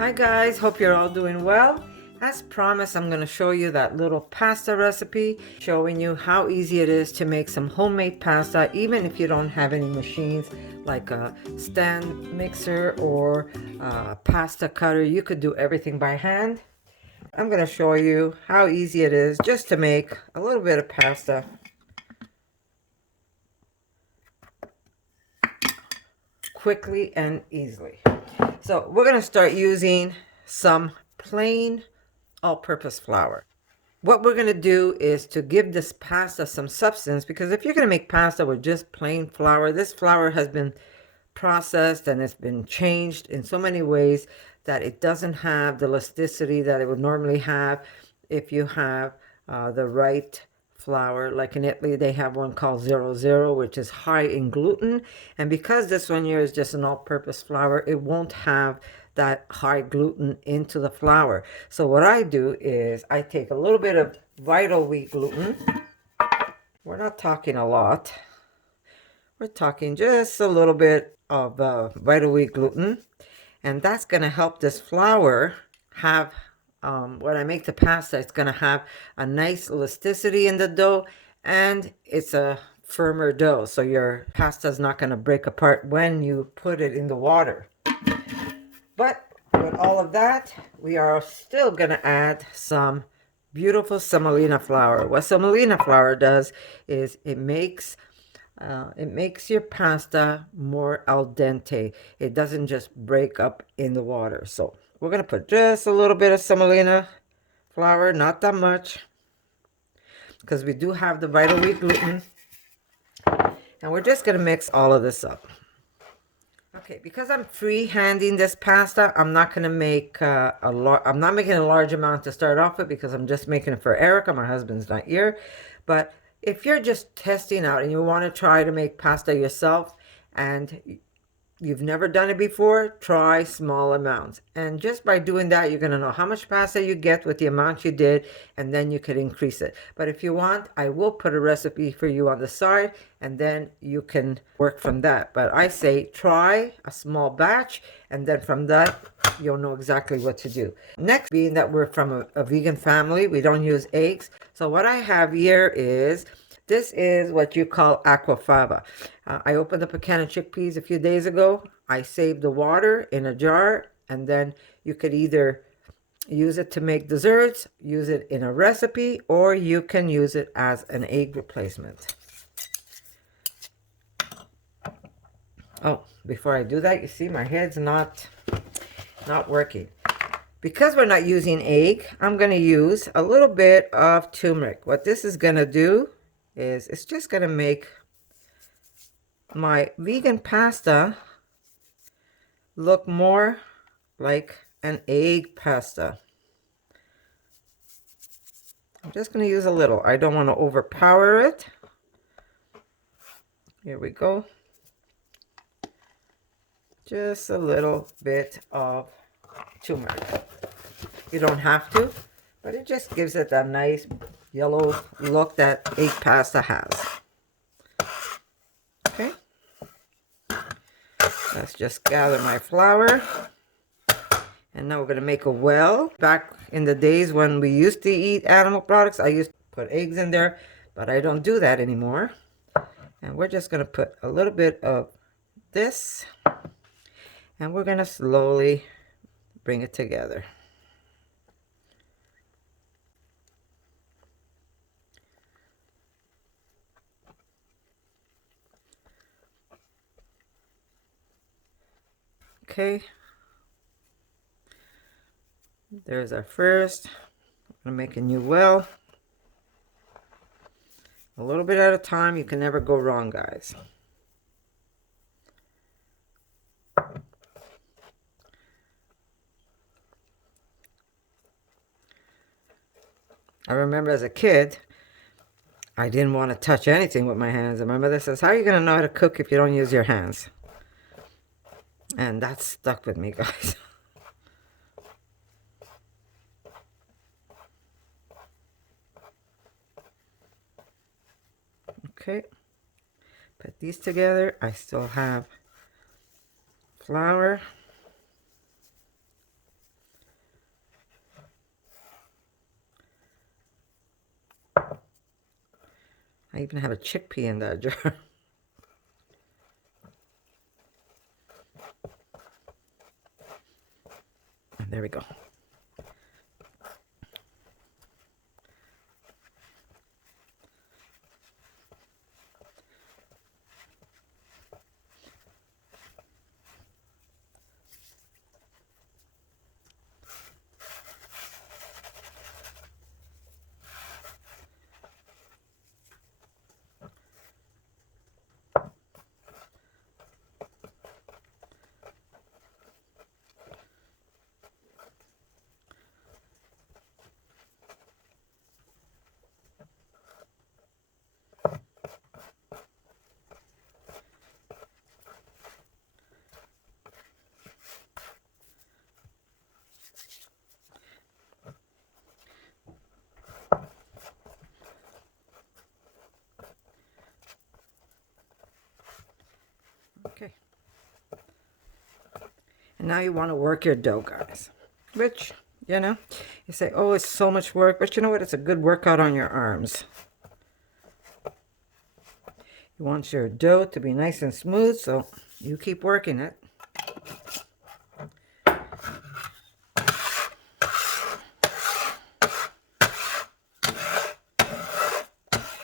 Hi guys, hope you're all doing well. As promised, I'm going to show you that little pasta recipe, showing you how easy it is to make some homemade pasta, even if you don't have any machines like a stand mixer or a pasta cutter. You could do everything by hand. I'm going to show you how easy it is just to make a little bit of pasta quickly and easily. So we're going to start using some plain all-purpose flour. What we're going to do is to give this pasta some substance, because if you're going to make pasta with just plain flour, this flour has been processed and it's been changed in so many ways that it doesn't have the elasticity that it would normally have if you have the right flour. Like in Italy, they have one called 00, which is high in gluten. And because this one here is just an all-purpose flour, it won't have that high gluten into the flour. So what I do is I take a little bit of vital wheat gluten. We're not talking a lot. We're talking just a little bit of vital wheat gluten. And that's going to help this flour have, when I make the pasta, it's going to have a nice elasticity in the dough, and it's a firmer dough. So your pasta is not going to break apart when you put it in the water. But with all of that, we are still going to add some beautiful semolina flour. What semolina flour does is it makes your pasta more al dente. It doesn't just break up in the water. So we're going to put just a little bit of semolina flour, not that much, because we do have the vital wheat gluten. And we're just going to mix all of this up. Okay, because I'm free-handing this pasta, I'm not going to make I'm not making a large amount to start off with, because I'm just making it for Erica. My husband's not here. But if you're just testing out and you want to try to make pasta yourself and you've never done it before, try small amounts. And just by doing that, you're going to know how much pasta you get with the amount you did, and then you could increase it. But if you want, I will put a recipe for you on the side, and then you can work from that. But I say try a small batch, and then from that, you'll know exactly what to do. Next, being that we're from a vegan family, we don't use eggs. So what I have here is, this is what you call aquafaba. I opened up a can of chickpeas a few days ago. I saved the water in a jar, and then you could either use it to make desserts, use it in a recipe, or you can use it as an egg replacement. Oh, before I do that, you see my head's not working. Because we're not using egg, I'm going to use a little bit of turmeric. What this is going to do is it's just going to make my vegan pasta look more like an egg pasta. I'm just going to use a little. I don't want to overpower it. Here we go. Just a little bit of turmeric. You don't have to, but it just gives it that nice yellow look that egg pasta has. Okay. Let's just gather my flour. And now we're going to make a well. Back in the days when we used to eat animal products, I used to put eggs in there, but I don't do that anymore. And we're just going to put a little bit of this, and we're going to slowly bring it together. Okay. There's our first. I'm going to make a new well. A little bit at a time. You can never go wrong, guys. I remember as a kid, I didn't want to touch anything with my hands. And my mother says, how are you going to know how to cook if you don't use your hands? And that stuck with me, guys. Okay. Put these together. I still have flour. I even have a chickpea in that jar. There we go. Okay. And now you want to work your dough, guys. Which, you know, you say, oh, it's so much work. But you know what? It's a good workout on your arms. You want your dough to be nice and smooth, so you keep working it.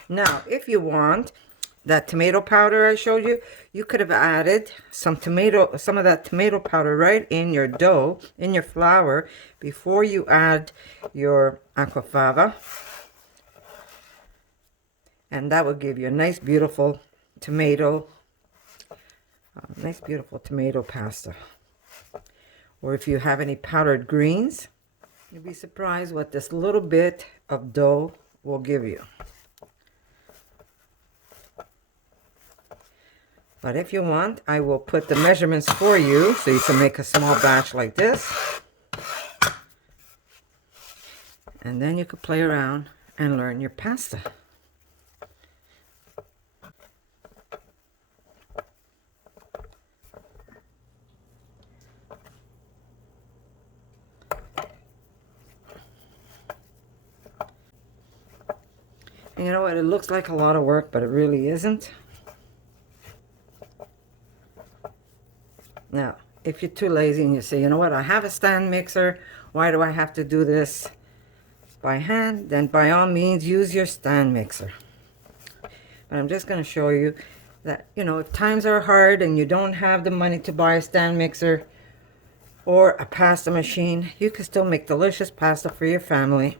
Now, if you want that tomato powder I showed you, you could have added some of that tomato powder right in your dough, in your flour, before you add your aquafaba. And that will give you a nice, beautiful tomato pasta. Or if you have any powdered greens, you'll be surprised what this little bit of dough will give you. But if you want, I will put the measurements for you so you can make a small batch like this. And then you could play around and learn your pasta. And you know what? It looks like a lot of work, but it really isn't. Now, if you're too lazy and you say, you know what, I have a stand mixer, why do I have to do this by hand? Then by all means, use your stand mixer. But I'm just going to show you that, you know, if times are hard and you don't have the money to buy a stand mixer or a pasta machine, you can still make delicious pasta for your family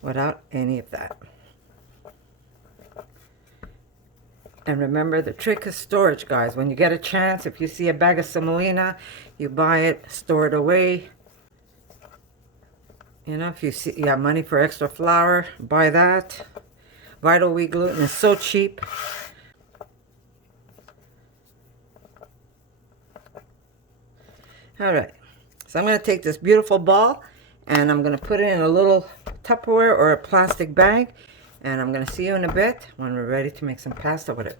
without any of that. And remember, the trick is storage, guys. When you get a chance, if you see a bag of semolina, you buy it, store it away. You know, if you see you have money for extra flour, buy that. Vital wheat gluten is so cheap. All right, so I'm going to take this beautiful ball and I'm going to put it in a little Tupperware or a plastic bag. And I'm going to see you in a bit when we're ready to make some pasta with it.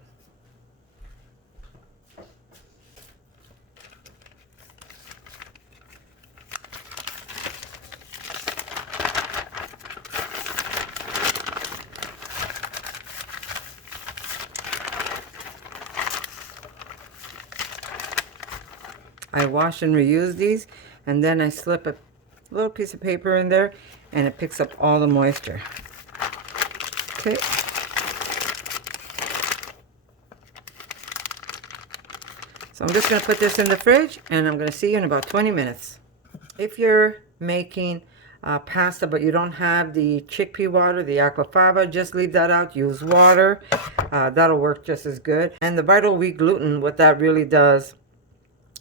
I wash and reuse these, and then I slip a little piece of paper in there and it picks up all the moisture. Okay. So I'm just going to put this in the fridge and I'm going to see you in about 20 minutes. If you're making pasta but you don't have the chickpea water, the aquafaba, just leave that out. Use water. That'll work just as good. And the vital wheat gluten, what that really does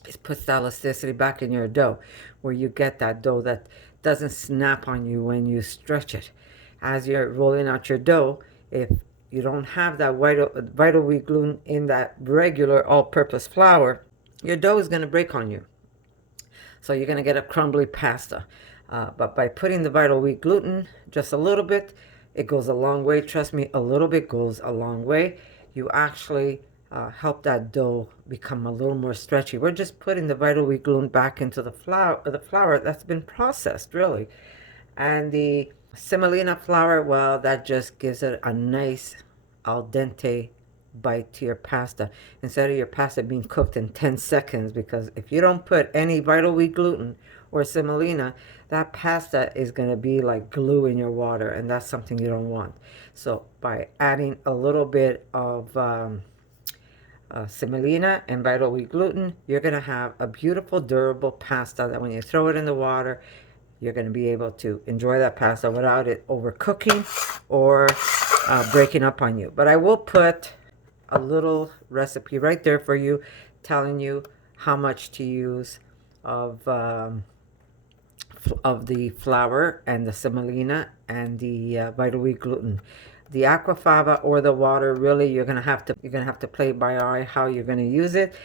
is puts the elasticity back in your dough, where you get that dough that doesn't snap on you when you stretch it. As you're rolling out your dough, if you don't have that vital wheat gluten in that regular all-purpose flour, your dough is going to break on you. So you're going to get a crumbly pasta. But by putting the vital wheat gluten just a little bit, it goes a long way. Trust me, a little bit goes a long way. You actually help that dough become a little more stretchy. We're just putting the vital wheat gluten back into the flour that's been processed, really. And the Semolina flour, well, that just gives it a nice al dente bite to your pasta instead of your pasta being cooked in 10 seconds, because if you don't put any vital wheat gluten or semolina, that pasta is going to be like glue in your water, and that's something you don't want. So by adding a little bit of semolina and vital wheat gluten, you're going to have a beautiful, durable pasta that when you throw it in the water, you're going to be able to enjoy that pasta without it overcooking or breaking up on you. But I will put a little recipe right there for you, telling you how much to use of the flour and the semolina and the vital wheat gluten. The aquafaba or the water, really, you're gonna have to play by eye how you're gonna use it.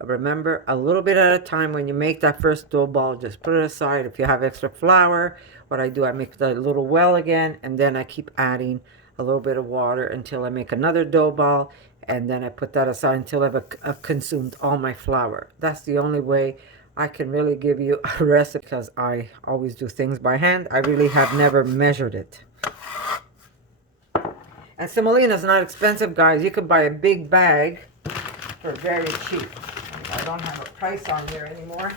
Remember, a little bit at a time. When you make that first dough ball, just put it aside. If you have extra flour, what I do, I make the little well again, and then I keep adding a little bit of water until I make another dough ball, and then I put that aside until I've consumed all my flour. That's the only way I can really give you a recipe, because I always do things by hand. I really have never measured it. And semolina is not expensive, guys. You could buy a big bag for very cheap. I don't have a price on here anymore.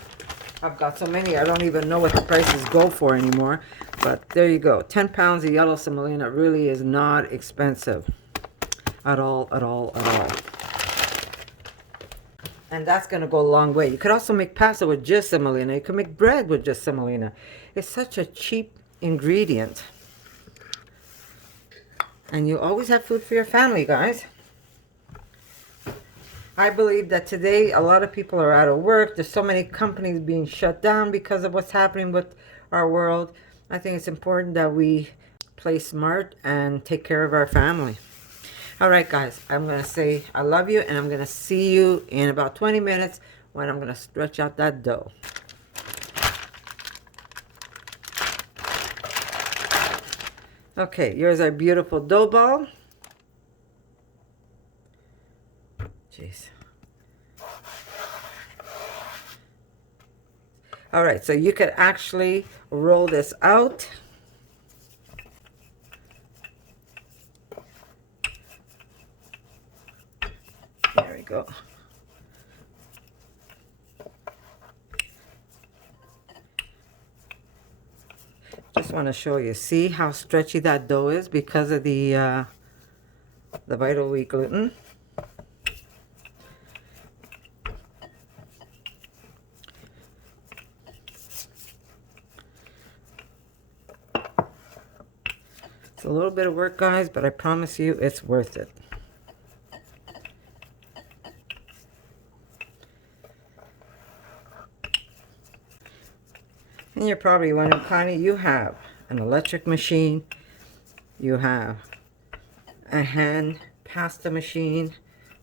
I've got so many, I don't even know what the prices go for anymore. But there you go. 10 pounds of yellow semolina really is not expensive at all, at all, at all. And that's going to go a long way. You could also make pasta with just semolina. You could make bread with just semolina. It's such a cheap ingredient. And you always have food for your family, guys. I believe that today a lot of people are out of work. There's so many companies being shut down because of what's happening with our world. I think it's important that we play smart and take care of our family. All right, guys, I'm going to say I love you, and I'm going to see you in about 20 minutes when I'm going to stretch out that dough. Okay, here's our beautiful dough ball. Jeez. All right, so you could actually roll this out. There we go. Just want to show you. See how stretchy that dough is because of the vital wheat gluten. It's a little bit of work, guys, but I promise you it's worth it. And you're probably wondering, Connie, you have an electric machine, you have a hand pasta machine.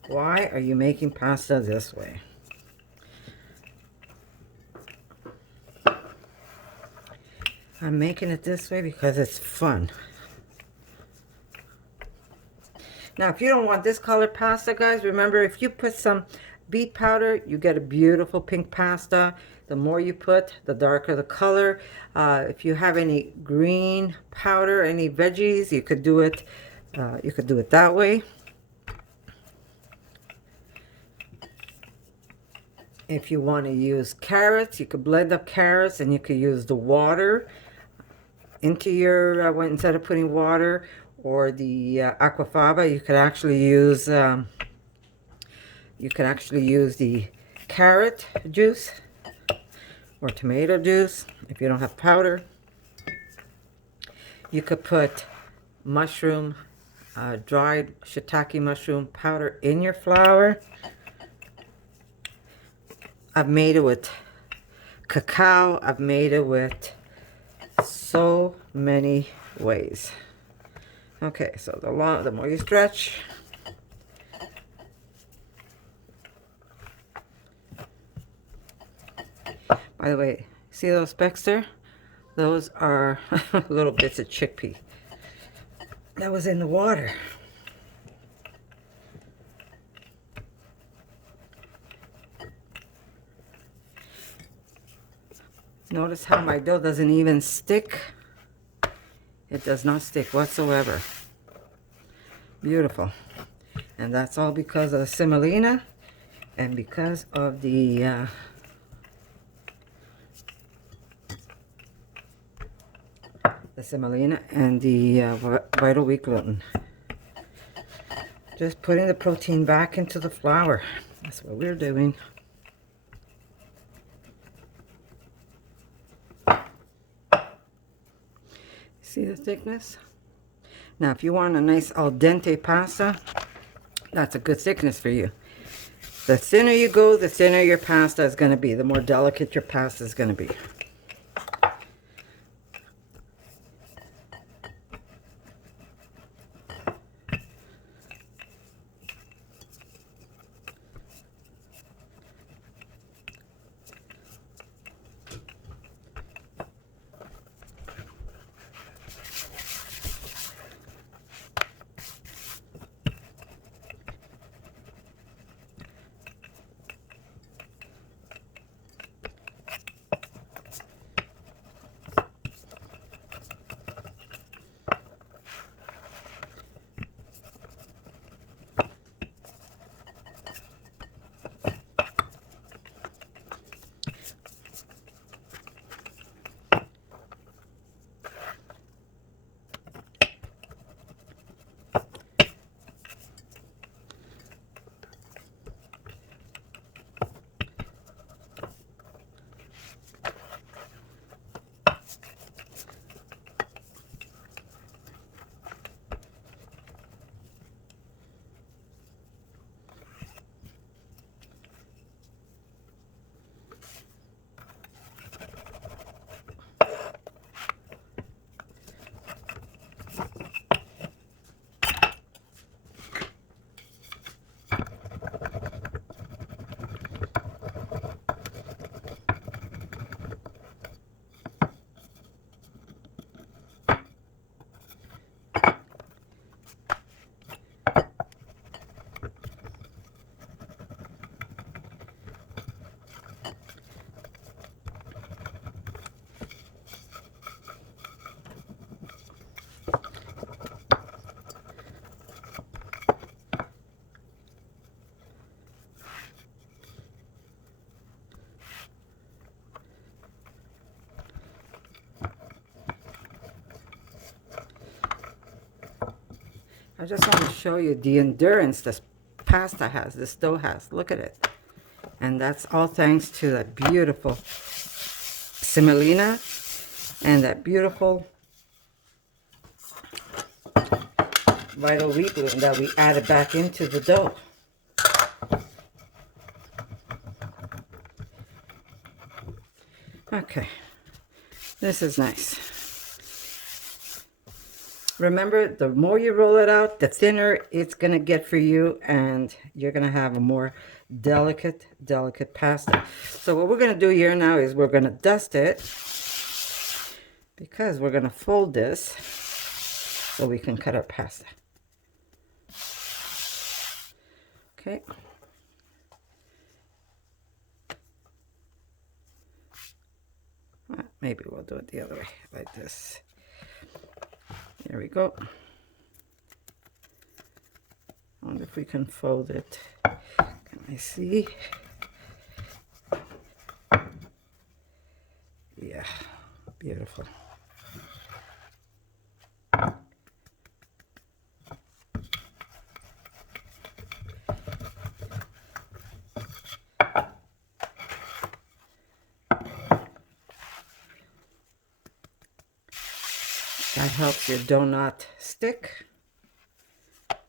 Why are you making pasta this way? I'm making it this way because it's fun. Now, if you don't want this color pasta, guys, remember, if you put some beet powder, you get a beautiful pink pasta. The more you put, the darker the color. If you have any green powder, any veggies, you could do it. That way. If you want to use carrots, you could blend up carrots, and you could use the water into your instead of putting water or the aquafaba. You could actually use the carrot juice or tomato juice if you don't have powder. You could put mushroom, dried shiitake mushroom powder in your flour. I've made it with cacao. I've made it with so many ways. Okay, so the more you stretch, by the way, see those specks there? Those are little bits of chickpea that was in the water. Notice how my dough doesn't even stick. It does not stick whatsoever. Beautiful. And that's all because of the semolina and because of the semolina and the vital wheat gluten. Just putting the protein back into the flour. That's what we're doing. See the thickness? Now, if you want a nice al dente pasta, that's a good thickness for you. The thinner you go, the thinner your pasta is going to be. The more delicate your pasta is going to be. I just want to show you the endurance this pasta has, this dough has. Look at it. And that's all thanks to that beautiful semolina and that beautiful vital wheat gluten that we added back into the dough. Okay, this is nice. Remember, the more you roll it out, the thinner it's going to get for you, and you're going to have a more delicate pasta. So what we're going to do here now is we're going to dust it, because we're going to fold this so we can cut our pasta. Okay. Maybe we'll do it the other way, like this. There we go. I wonder if we can fold it. Can I see? Yeah, beautiful. That helps your dough not stick.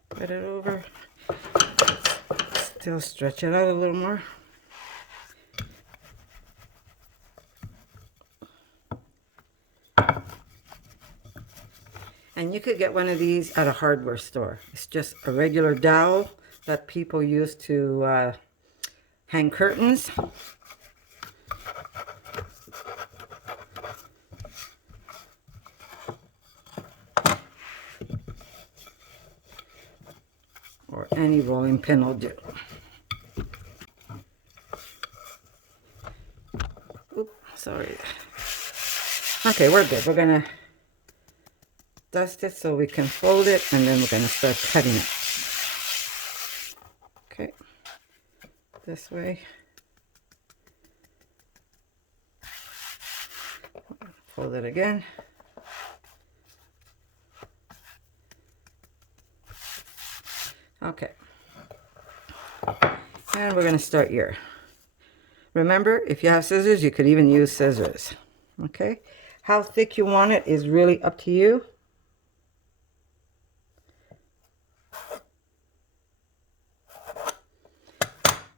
Put it over. Still stretch it out a little more. And you could get one of these at a hardware store. It's just a regular dowel that people use to hang curtains. Or any rolling pin will do. Oops, sorry. Okay, we're good. We're gonna dust it so we can fold it, and then we're going to start cutting it. Okay, this way. Fold it again. Okay. And we're going to start here. Remember, if you have scissors, you could even use scissors. Okay? How thick you want it is really up to you.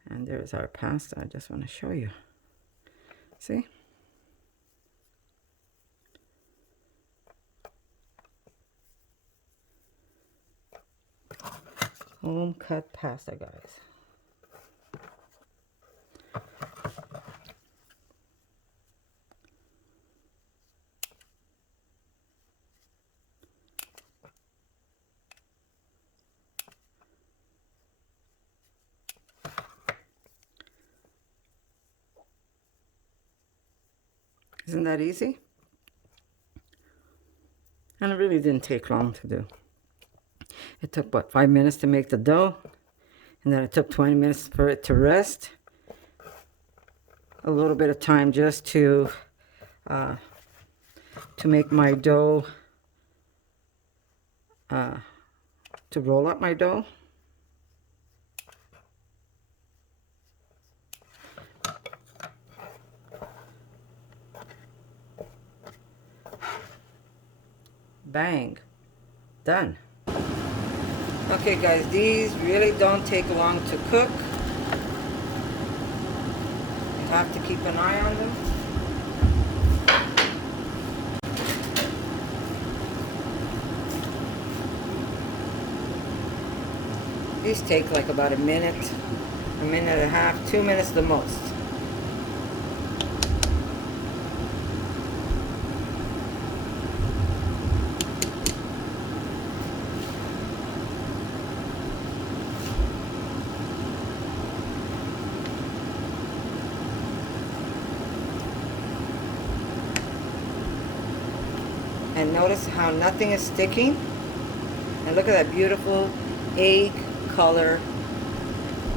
And there's our pasta. I just want to show you. See? Home cut pasta, guys. Isn't that easy? And it really didn't take long to do. It took, what, 5 minutes to make the dough? And then it took 20 minutes for it to rest. A little bit of time just to make my dough, to roll up my dough. Bang. Done. Okay guys, these really don't take long to cook. You have to keep an eye on them. These take like about a minute and a half, 2 minutes the most. And notice how nothing is sticking. And look at that beautiful egg color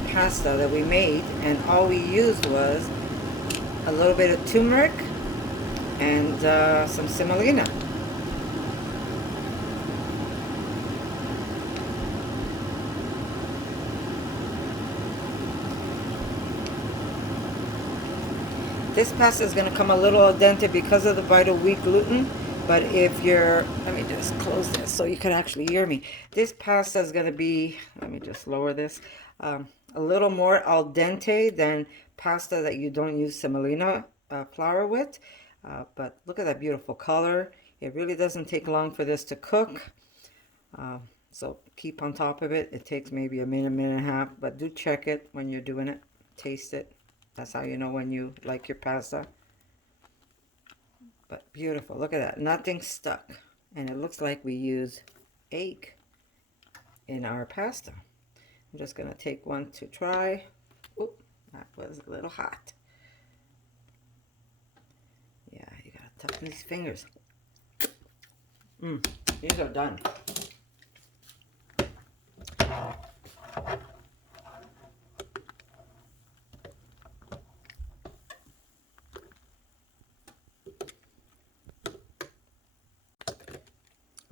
pasta that we made. And all we used was a little bit of turmeric and some semolina. This pasta is going to come a little al dente because of the Vital Wheat gluten. But if you're, let me just close this so you can actually hear me. This pasta is going to be, let me just lower this, a little more al dente than pasta that you don't use semolina flour with. But look at that beautiful color. It really doesn't take long for this to cook. So keep on top of it. It takes maybe a minute and a half. But do check it when you're doing it. Taste it. That's how you know when you like your pasta. But beautiful. Look at that. Nothing stuck. And it looks like we use egg in our pasta. I'm just going to take one to try. Oop, that was a little hot. Yeah, you got to toughen these fingers. These are done.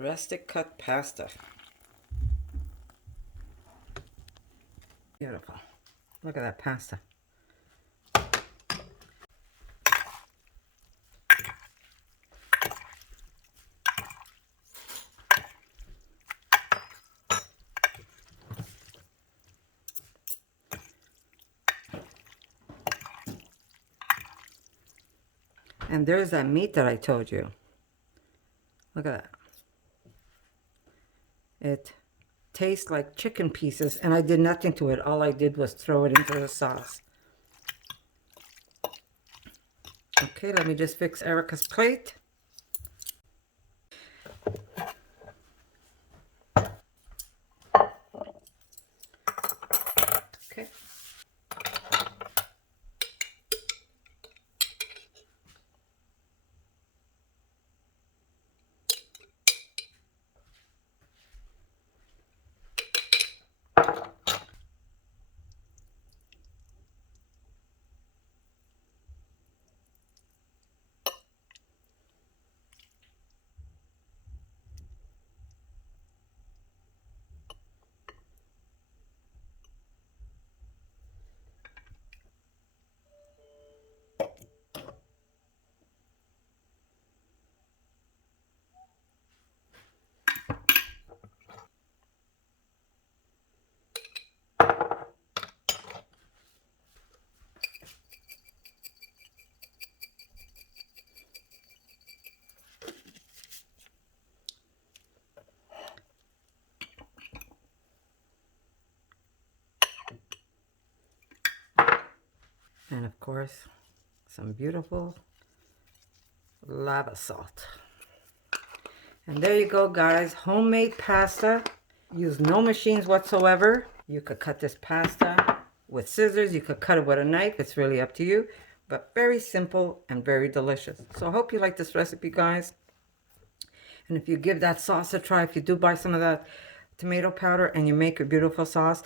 Rustic cut pasta. Beautiful. Look at that pasta. And there's that meat that I told you. Look at that. It tastes like chicken pieces, and I did nothing to it. All I did was throw it into the sauce. Okay, let me just fix Erica's plate. Okay. And of course, some beautiful lava salt. And there you go, guys. Homemade pasta. Use no machines whatsoever. You could cut this pasta with scissors. You could cut it with a knife. It's really up to you. But very simple and very delicious. So I hope you like this recipe, guys. And if you give that sauce a try, if you do buy some of that tomato powder and you make a beautiful sauce,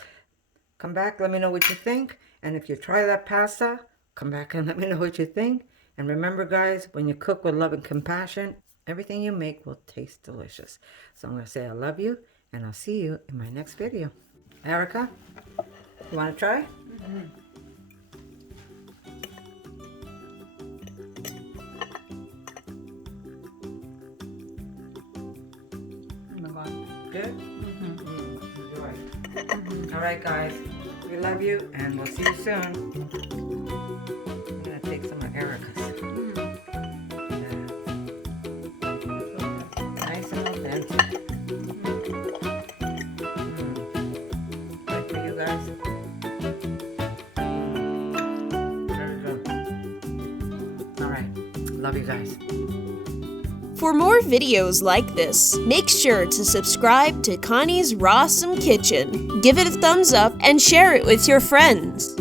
come back, let me know what you think. And if you try that pasta, come back and let me know what you think. And remember, guys, when you cook with love and compassion, everything you make will taste delicious. So I'm going to say I love you, and I'll see you in my next video. Erica, you want to try? Mm-hmm. Good? Mm-hmm. Enjoy. Mm-hmm. All right, guys. We love you, and we'll see you soon. I'm going to take some of Erica's. Nice and al dente. Right for you guys. Very good. All right. Love you guys. For more videos like this, make sure to subscribe to Connie's RAWsome Kitchen, give it a thumbs up, and share it with your friends.